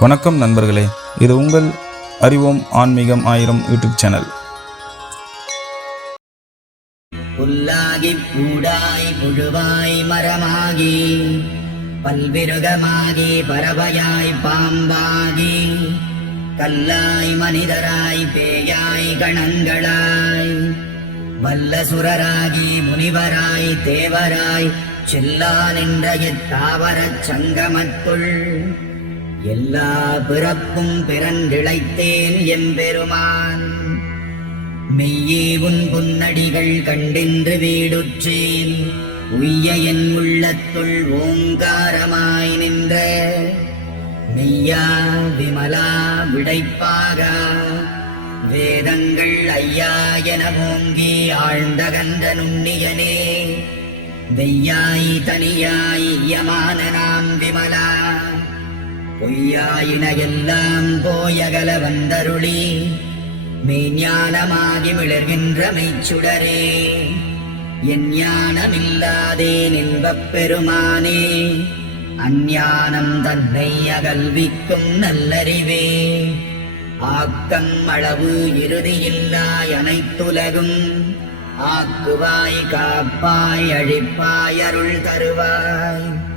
வணக்கம் நண்பர்களே. இது உங்கள் அறிவோம் ஆன்மீகம் ஆயிரம் யூடியூப் சேனல். புல்லாகி பூடாய் புழுவாய் மரமாகி பல்விருகமாகி பறவையாய் பாம்பாகி கல்லாய் மனிதராய் பேயாய் கணங்களாய் வல்லசுரராகி முனிவராய் தேவராய் செல்லா நின்ற இத்தாவரச் சங்கமத்துள் எல்லா பிறப்பும் பிறந்திழைத்தேன் எம்பெருமான். மெய்யே உன் புன்னடிகள் கண்டென்று வீடுற்றேன். உய்ய என் உள்ளத்துள் ஓங்காரமாய் நின்ற. மெய்யா விமலா விடைப்பாக. வேதங்கள் ஐயா என ஓங்கி ஆழ்ந்த கந்த நுண்ணியனே. வெய்யாய் தனியாய் யமான நாம் விமலா. பொய்யாயின எல்லாம் போயகல வந்தருளி மெய்ஞானமாகி மிளர்கின்ற மெய்ச்சுடரே. என் ஞானமில்லாதே நின்பப் பெருமானே அஞ்ஞானம் தன்னை அகல்விக்கும் நல்லறிவே. ஆக்கம் அளவு இறுதியில்லாய் அனைத்துலகும் ஆக்குவாய் காப்பாய் அழிப்பாய் அருள் தருவாய்.